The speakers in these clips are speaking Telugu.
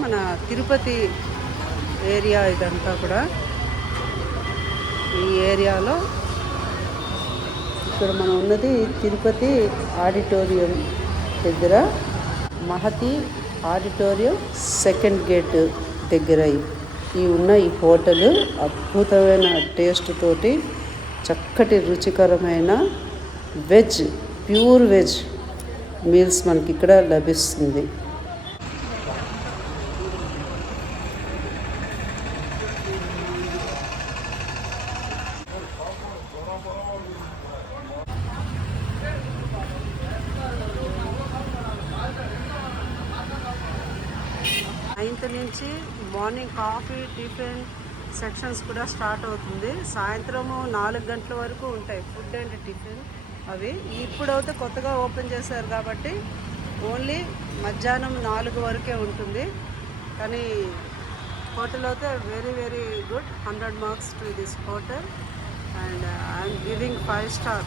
మన తిరుపతి ఏరియా ఇదంతా కూడా ఈ ఏరియాలో ఇక్కడ మనం ఉన్నది తిరుపతి ఆడిటోరియం దగ్గర మహతి ఆడిటోరియం సెకండ్ గేట్ దగ్గర ఈ- ఈ ఉన్న ఈ హోటల్ అద్భుతమైన టేస్ట్ తోటి చక్కటి రుచికరమైన వెజ్ ప్యూర్ వెజ్ మీల్స్ మనకి ఇక్కడ లభిస్తుంది. నైన్త్ నుంచి మార్నింగ్ కాఫీ టిఫిన్ సెక్షన్స్ కూడా స్టార్ట్ అవుతుంది. సాయంత్రము నాలుగు గంటల వరకు ఉంటాయి ఫుడ్ అండ్ టిఫిన్ అవి. ఇప్పుడైతే కొత్తగా ఓపెన్ చేశారు కాబట్టి ఓన్లీ మధ్యాహ్నం నాలుగు వరకే ఉంటుంది. కానీ హోటల్ అయితే very very good. Hundred marks to this hotel and I'm giving five star.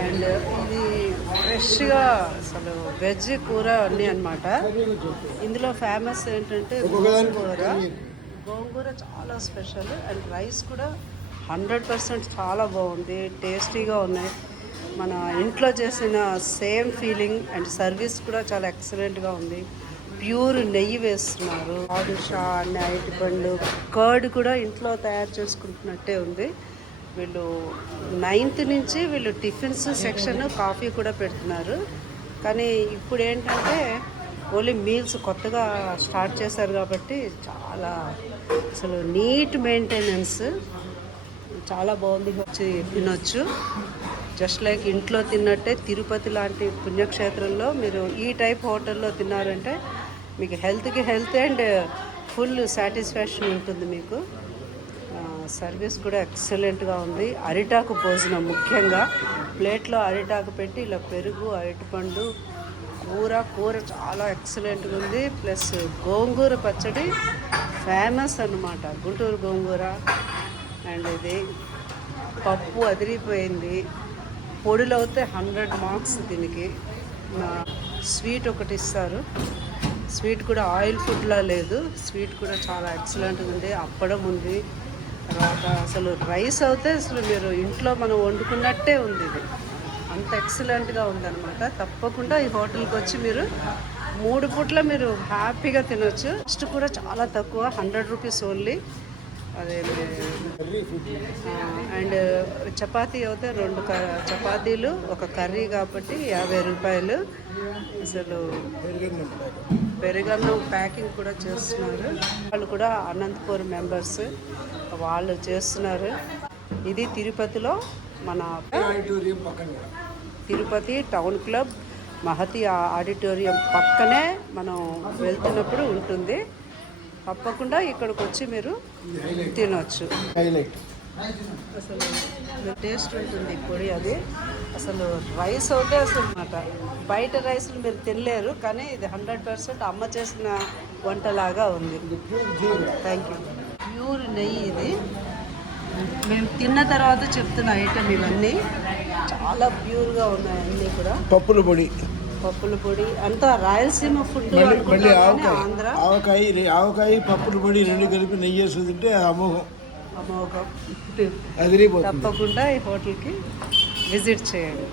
And ఇది ఫ్రెష్గా అసలు వెజ్ కూర అన్నీ అనమాట ఇందులో ఫేమస్ ఏంటంటే గోంగూర. గోంగూర చాలా స్పెషల్ అండ్ రైస్ కూడా హండ్రెడ్ పర్సెంట్ చాలా బాగుంది టేస్టీగా ఉన్నాయి. మన ఇంట్లో చేసిన సేమ్ ఫీలింగ్ అండ్ సర్వీస్ కూడా చాలా ఎక్సలెంట్గా ఉంది. ప్యూర్ నెయ్యి వేస్తున్నారు. ఆడుషా నైట్ పండు కర్డ్ కూడా ఇంట్లో తయారు చేసుకుంటున్నట్టే ఉంది. వీళ్ళు నైన్త్ నుంచి వీళ్ళు టిఫిన్స్ సెక్షన్ కాఫీ కూడా పెడుతున్నారు. కానీ ఇప్పుడు ఏంటంటే ఓన్లీ మీల్స్ కొత్తగా స్టార్ట్ చేశారు కాబట్టి చాలా అసలు నీట్ మెయింటెనెన్స్ చాలా బాగుంది. వచ్చి తినొచ్చు. జస్ట్ లైక్ ఇంట్లో తిన్నట్టే తిరుపతి లాంటి పుణ్యక్షేత్రంలో మీరు ఈ టైప్ హోటల్లో తిన్నారంటే మీకు హెల్త్కి హెల్త్ అండ్ ఫుల్ సాటిస్ఫాక్షన్ ఉంటుంది మీకు. సర్వీస్ కూడా ఎక్సలెంట్గా ఉంది. అరిటాకు భోజనం ముఖ్యంగా. ప్లేట్లో అరిటాకు పెట్టి ఇలా పెరుగు అరటిపండు కూర కూర చాలా ఎక్సలెంట్గా ఉంది. ప్లస్ గోంగూర పచ్చడి ఫేమస్ అనమాట గుంటూరు గోంగూర. అండ్ ఇది పప్పు అదిరిపోయింది. పొడిలో అయితే హండ్రెడ్ మార్క్స్ దీనికి. స్వీట్ ఒకటి ఇస్తారు. స్వీట్ కూడా ఆయిల్ ఫుడ్లా లేదు. స్వీట్ కూడా చాలా ఎక్సలెంట్గా ఉంది. అప్పడం ఉంది. తర్వాత అసలు రైస్ అయితే అసలు మీరు ఇంట్లో మనం వండుకున్నట్టే ఉంది ఇది. అంత ఎక్సలెంట్గా ఉందన్నమాట. తప్పకుండా ఈ హోటల్కి వచ్చి మీరు మూడు పూట్ల మీరు హ్యాపీగా తినొచ్చు. ఫస్ట్ కూడా చాలా తక్కువ హండ్రెడ్ రూపీస్ ఓన్లీ అదే అండ్ చపాతీ అయితే రెండు చపాతీలు ఒక కర్రీ కాబట్టి యాభై రూపాయలు. అసలు పెరుగన్నం ప్యాకింగ్ కూడా చేస్తున్నారు. వాళ్ళు కూడా అనంతపూర్ మెంబర్స్ వాళ్ళు చేస్తున్నారు. ఇది తిరుపతిలో మన Tirupati town club Mahathi auditorium పక్కనే మనం వెళ్తున్నప్పుడు ఉంటుంది. తప్పకుండా ఇక్కడికి వచ్చి మీరు తినొచ్చు. అసలు టేస్ట్ ఉంటుంది పొడి అది. అసలు రైస్ ఒకటే అసలు అనమాట బయట రైస్లు మీరు తినలేరు కానీ ఇది హండ్రెడ్ పర్సెంట్ అమ్మ చేసిన వంటలాగా ఉంది. థ్యాంక్ యూ ప్యూర్ నెయ్యి ఇది. మేము తిన్న తర్వాత చెప్తున్న ఐటమ్ ఇవన్నీ చాలా ప్యూర్గా ఉన్నాయి అన్నీ కూడా. పప్పుల పొడి. పప్పుల పొడి. అంతా రాయలసీమ ఫుడ్ మళ్ళీ ఆవకాయ. ఆంధ్ర ఆవకాయ రె- ఆవకాయ పప్పుల పొడి రెండు కలిపి నెయ్యి వేసి తింటే అమోఘం. అమోఘం. తప్పకుండా ఈ హోటల్కి. విజిట్ చేయండి.